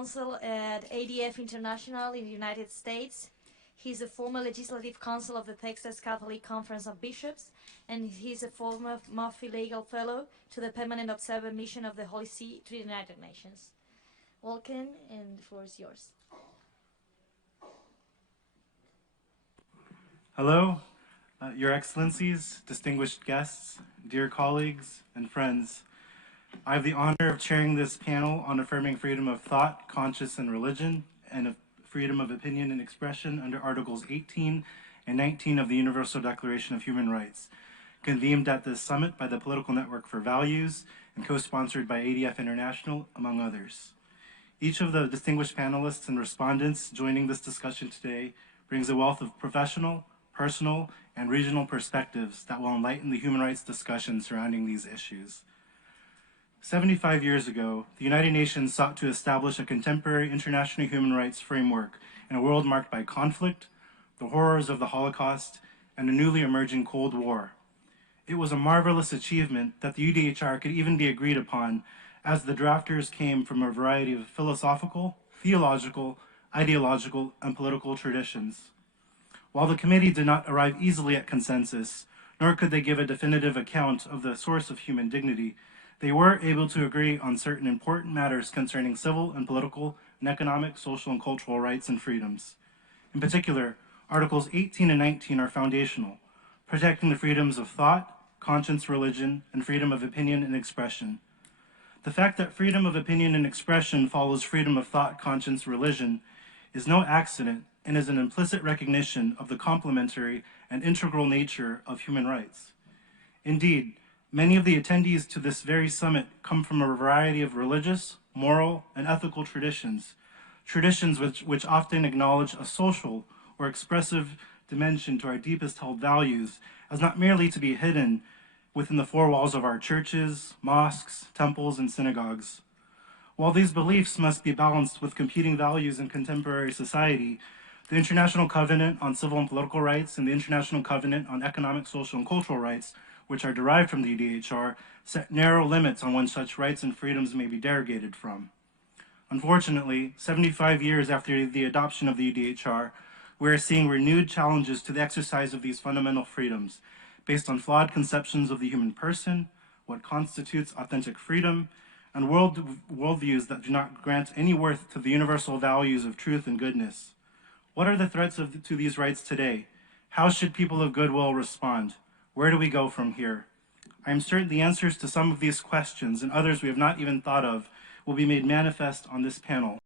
Counsel at ADF International in the United States. He's a former Legislative Counsel of the Texas Catholic Conference of Bishops, and he's a former Murphy Legal Fellow to the Permanent Observer Mission of the Holy See to the United Nations. Welcome, and the floor is yours. Hello, Your Excellencies, distinguished guests, dear colleagues, and friends. I have the honor of chairing this panel on affirming freedom of thought, conscience, and religion, and of freedom of opinion and expression under Articles 18 and 19 of the Universal Declaration of Human Rights, convened at this summit by the Political Network for Values and co-sponsored by ADF International, among others. Each of the distinguished panelists and respondents joining this discussion today brings a wealth of professional, personal, and regional perspectives that will enlighten the human rights discussion surrounding these issues. 75 years ago, the United Nations sought to establish a contemporary international human rights framework in a world marked by conflict, the horrors of the Holocaust, and a newly emerging Cold War. It was a marvelous achievement that the UDHR could even be agreed upon, as the drafters came from a variety of philosophical, theological, ideological, and political traditions. While the committee did not arrive easily at consensus, nor could they give a definitive account of the source of human dignity, they were able to agree on certain important matters concerning civil and political and economic, social, and cultural rights and freedoms. In particular, Articles 18 and 19 are foundational, protecting the freedoms of thought, conscience, religion, and freedom of opinion and expression. The fact that freedom of opinion and expression follows freedom of thought, conscience, religion is no accident and is an implicit recognition of the complementary and integral nature of human rights. Indeed, many of the attendees to this very summit come from a variety of religious, moral, and ethical traditions which often acknowledge a social or expressive dimension to our deepest held values as not merely to be hidden within the four walls of our churches, mosques, temples, and synagogues. While these beliefs must be balanced with competing values in contemporary society, the International Covenant on Civil and Political Rights and the International Covenant on Economic, Social, and Cultural Rights, which are derived from the UDHR, set narrow limits on when such rights and freedoms may be derogated from. Unfortunately, 75 years after the adoption of the UDHR, we are seeing renewed challenges to the exercise of these fundamental freedoms, based on flawed conceptions of the human person, what constitutes authentic freedom, and worldviews that do not grant any worth to the universal values of truth and goodness. What are the threats to these rights today? How should people of goodwill respond? Where do we go from here? I am certain the answers to some of these questions and others we have not even thought of will be made manifest on this panel.